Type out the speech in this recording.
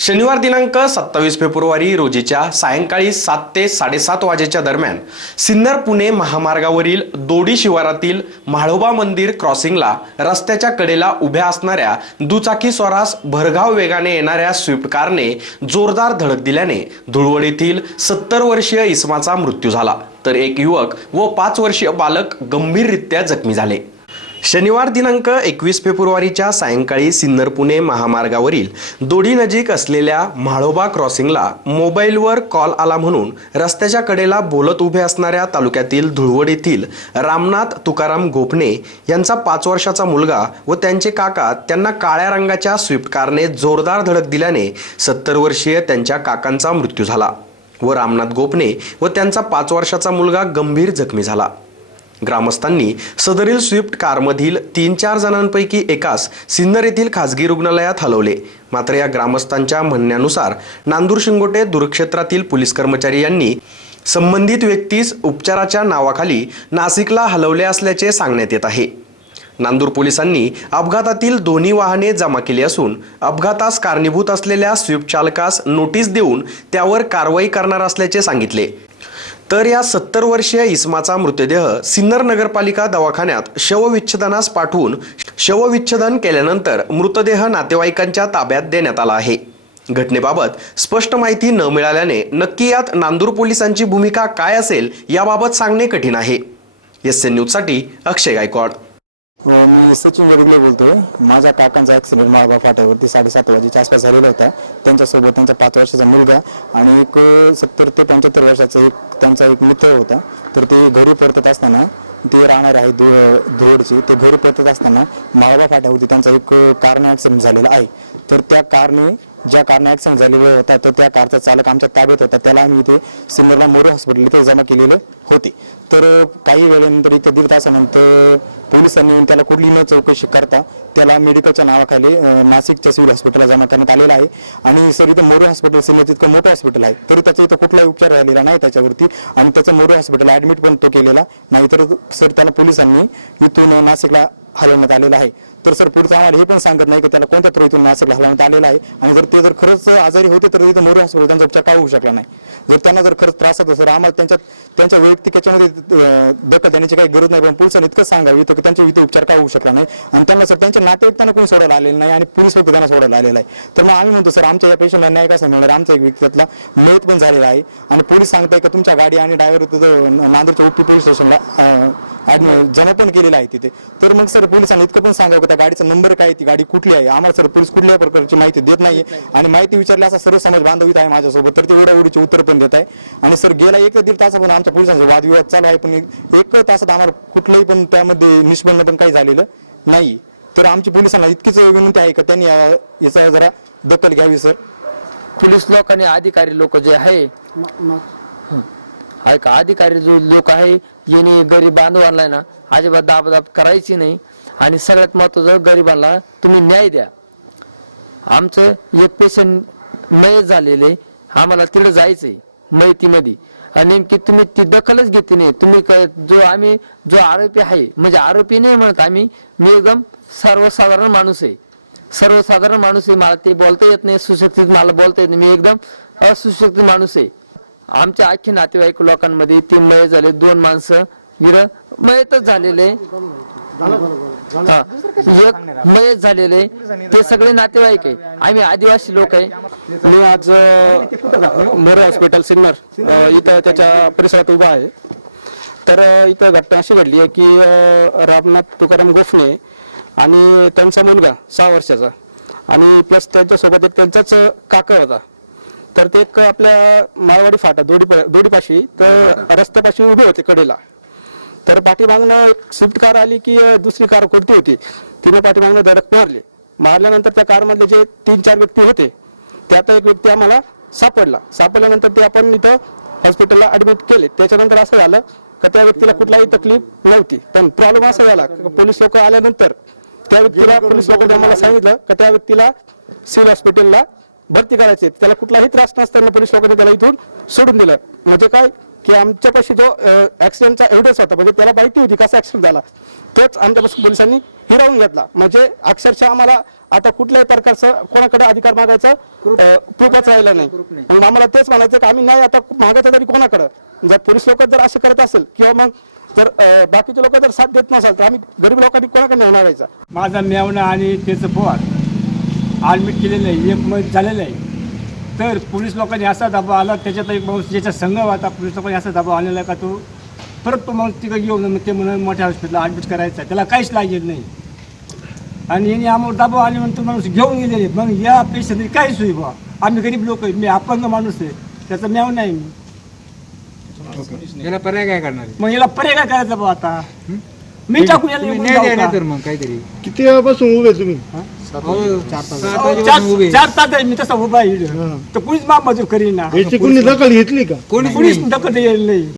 शनिवार दिनांक सत्तावीस फेब्रुवारी रोजीच्या सायंकाळी सात ते साडेसात वाजेच्या दरम्यान सिन्नर पुणे महामार्गावरील दोडी शिवारातील म्हाळोबा मंदिर क्रॉसिंगला रस्त्याच्या कडेला उभ्या असणाऱ्या दुचाकी स्वरास भरघाव वेगाने येणाऱ्या स्विफ्ट कारने जोरदार धडक दिल्याने धुळवडीतील सत्तर वर्षीय इसमाचा मृत्यू झाला. तर एक युवक व पाच वर्षीय बालक गंभीररित्या जखमी झाले. शनिवार दिनांक एकवीस फेब्रुवारीच्या सायंकाळी सिन्नर पुणे महामार्गावरील दोडी नजीक असलेल्या म्हाळोबा क्रॉसिंगला मोबाईलवर कॉल आला म्हणून रस्त्याच्या कडेला बोलत उभे असणाऱ्या तालुक्यातील धुळवड येथील रामनाथ तुकाराम गोपणे यांचा पाच वर्षाचा मुलगा व त्यांचे काका त्यांना काळ्या रंगाच्या स्विफ्ट कारने जोरदार धडक दिल्याने सत्तर वर्षीय त्यांच्या काकांचा मृत्यू झाला व रामनाथ गोपणे व त्यांचा पाच वर्षाचा मुलगा गंभीर जखमी झाला. ग्रामस्थांनी सदरील स्विफ्ट कारमधील तीन चार जणांपैकी एकास सिन्नर येथील खासगी रुग्णालयात हलवले. मात्र या ग्रामस्थांच्या म्हणण्यानुसार नांदूर शिंगोटे दूरक्षेत्रातील पोलीस कर्मचारी यांनी संबंधित व्यक्तीस उपचाराच्या नावाखाली नाशिकला हलवले असल्याचे सांगण्यात येत आहे. नांदूर पोलिसांनी अपघातातील दोन्ही वाहने जमा केली असून अपघातास कारणीभूत असलेल्या स्विफ्ट चालकास नोटीस देऊन त्यावर कारवाई करणार असल्याचे सांगितले. तर या सत्तर वर्षीय इसमाचा मृतदेह सिन्नर नगरपालिका दवाखान्यात शवविच्छेदनास पाठवून शवविच्छेदन केल्यानंतर मृतदेह नातेवाईकांच्या ताब्यात देण्यात आला आहे. घटनेबाबत स्पष्ट माहिती न मिळाल्याने नक्की यात नांदूर पोलिसांची भूमिका काय असेल याबाबत सांगणे कठीण आहे. एस एन न्यूजसाठी अक्षय गायकवाड. मी सचिन जडुगले बोलतोय. माझ्या काकांचा ॲक्सिडेंट माळबा फाट्यावरती साडेसात वाजेच्या आसपास झालेला होता. त्यांच्यासोबत त्यांचा पाच वर्षाचा मुलगा आणि एक सत्तर ते पंच्याहत्तर वर्षाचा एक त्यांचा एक मित्र होता. तर ते घरी परतत असताना ते राहणारे आहेत धु धुळवडचे ते घरी परतत असताना माळबा फाट्यावरती त्यांचा एक कारने ॲक्सिडेंट झालेला आहे. तर त्या कारने ज्या कारने ॲक्सिडेंट झालेला होता तर त्या कारचा चालक आमच्या ताब्यात होता. त्याला आम्ही इथे सिन्नरला मोरू हॉस्पिटल इथे जमा केलेले होते. तर काही वेळेनंतर एक ते दीड तासानंतर पोलिसांनी येऊन त्याला कुठली न चौकशी करता त्याला मेडिकलच्या नावाखाली नाशिकच्या सिव्हिल हॉस्पिटलला जमा करण्यात आलेला आहे. आणि सर इथं मोरू हॉस्पिटल सिन्नर तितकं मोठं हॉस्पिटल आहे तरी त्याचा इथं कुठलाही उपचार झालेला नाही त्याच्यावरती. आणि त्याचं मोरू हॉस्पिटल ॲडमिट पण तो केलेला नाही. तर सर त्याला पोलिसांनी इथून नाशिकला हलवण्यात आलेलं आहे. तर सर पुढचं आम्हाला हे पण सांगत नाही की त्याला कोणत्या त्रोईतून नाशिकला हलवण्यात आलेला आहे. आणि जर ते जर खरंच आजारी होते तर तिथं मोरे हॉस्पिटल त्यांचा उपचार का होऊ शकला नाही? जर त्यांना जर खरंच त्रास होता सर आम्हाला त्यांच्यात त्यांच्या वैयक्तिक याच्यामध्ये दखल देण्याची काही गरज नाही पण पोलिसांनी इतकं सांगावी तर की त्यांच्या इथं उपचार का होऊ शकला नाही? आणि त्यांना सर त्यांच्या नातेवाईक त्यांना कोणी सोडायला आलेलं नाही आणि पोलीस फक्त त्यांना सोडायला आलेलं आहे. तर मग आम्ही म्हणतो सर आमच्या या पेशंटला न्याय कसा मिळणार? आमचा एक व्यक्ती त्यातला मयत पण झालेला आहे. आणि पोलीस सांगताय का तुमच्या गाडी आणि ड्रायव्हर तिथं नांदूरच्या उपी पोलीस स्टेशनला जमा पण केलेला आहे तिथे. तर मग सर पोलिसांनी इतकं पण सांगावं की त्या गाडीचा नंबर काय आहे, ती गाडी कुठली आहे? आम्हाला सर पोलीस कुठल्याही प्रकारची माहिती देत नाही आणि माहिती विचारली असा सर्व समाज बांधव इथं आहे माझ्यासोबत तर ते उडाउडीचे उत्तर पण देत आहे. आणि सर गेला एक ते दीड तासापर्यंत आमचा पोलिसांचे वादविवाद चालू आहे पण एक- तासात आम्हाला कुठलंही पण त्यामध्ये निष्पन्न पण काही झालेलं नाही. तर आमची पोलिसांना इतकीच विनंती आहे का त्यांनी याचा जरा दखल घ्यावी सर? पोलीस लोक आणि अधिकारी लोक जे आहे हं. आहे का? अधिकारी जो लोक आहे यांनी गरीब बांधवांना ना अजिबात दाबदाब करायची नाही. आणि सगळ्यात महत्त्वाचं गरिबांना तुम्ही न्याय द्या. आमचं एक पेशंट मयत झालेले आम्हाला तिकडं जायचं आहे मयतीमध्ये. आणि नेमकी तुम्ही ती दखलच घेते नाही. तुम्ही क जो आम्ही जो आरोपी आहे म्हणजे आरोपी नाही म्हणत आम्ही मी एकदम सर्वसाधारण माणूस आहे. सर्वसाधारण माणूस आहे मला ते बोलता येत नाही सुशक्तीत मला बोलता येत नाही. मी एकदम असुशक्तीत माणूस आहे. आमच्या आखी नातेवाईक लोकांमध्ये ते मय झाले दोन माणसं इकडं मयतच झालेले. हा एक मयत झालेले. ते सगळे नातेवाईक आहे. आम्ही आदिवासी लोक आहे. मी आज मोरे हॉस्पिटल सिन्नर इथं त्याच्या परिसरात उभा आहे. तर इथं घटना अशी घडली आहे की रामनाथ तुकाराम गोफणे आणि त्यांचा मुलगा सहा वर्षाचा. आणि प्लस त्यांच्यासोबत एक त्यांचाच काका होता. तर ते एक आपल्या माळवाडी फाटा दोडी दोडीपाशी तर रस्त्यापाशी उभे होते कडेला. तर पाठीमागनं एक स्विफ्ट कार आली की दुसरी कार कोणती होती? तिनं पाठीमागनं धडक मारली. मारल्यानंतर त्या कारमधले जे तीन चार व्यक्ती होते त्यात एक व्यक्ती आम्हाला सापडला. सापडल्यानंतर ते आपण इथं हॉस्पिटलला ॲडमिट केले. त्याच्यानंतर असं झालं का त्या व्यक्तीला कुठलाही तकलीफ नव्हती. पण प्रॉब्लेम असा झाला पोलीस लोक आल्यानंतर त्या व्यक्तीला पोलीस लोकांनी आम्हाला सांगितलं का त्या व्यक्तीला सिव्हिल हॉस्पिटलला भरती करायचे. त्याला कुठलाही त्रास नसताना पोलीस लोकांनी त्याला इथून सोडून दिलं. म्हणजे काय? की आमच्यापाशी जो ॲक्सिडेंटचा एव्हिडन्स होता म्हणजे त्याला माहिती होती कसा ॲक्सिडेंट झाला. तोच आमच्यापासून पोलिसांनी हिरावून घेतला. म्हणजे अक्षरशः आम्हाला आता कुठल्याही प्रकारचं कोणाकडे अधिकार मागायचं प्रूफच राहिला नाही. मग आम्हाला तेच म्हणायचं की आम्ही न्याय आता मागायचा तरी कोणाकडं? जर पोलीस लोक जर असे करत असेल किंवा मग जर बाकीचे लोक जर साथ देत नसाल तर आम्ही गरीब लोकांनी कोणाकडे न्याय मागायचा? माझा मेवणा आणि त्याचं पोहार. ॲडमिट केलेलं आहे एक मत झालेलं आहे. तर पोलीस लोकांनी असा दबाव आला त्याच्यात एक माणूस ज्याचा संघ होता पोलीस लोकांनी असा दबाव आणलेला आहे का तो? परत तो माणूस तिकडे घेऊन मग ते म्हणून मोठ्या हॉस्पिटलला ॲडमिट करायचा. त्याला काहीच लागेल नाही. आणि यांनी आम्हाला दबाव आले म्हणून तो माणूस घेऊन गेलेले. मग या पेशंटची काय सोयी बुवा. आम्ही गरीब लोक आहे मी अपंग माणूस आहे. त्याचा मेव नाही मी. याला पर्याय काय करणार? मग याला पर्याय काय करायचा बुवा आता? मी टाकून याला तुम्ही येऊन न्याय द्या मग काहीतरी. किती वेळापासून उभे तुम्ही? चार चार तास आहे मी तसा उभा आहे इकडं. तर कुणीच माप मजूर करीना याची कुणी दखल घेतली का कोणीच कुणीच दखल येईल नाही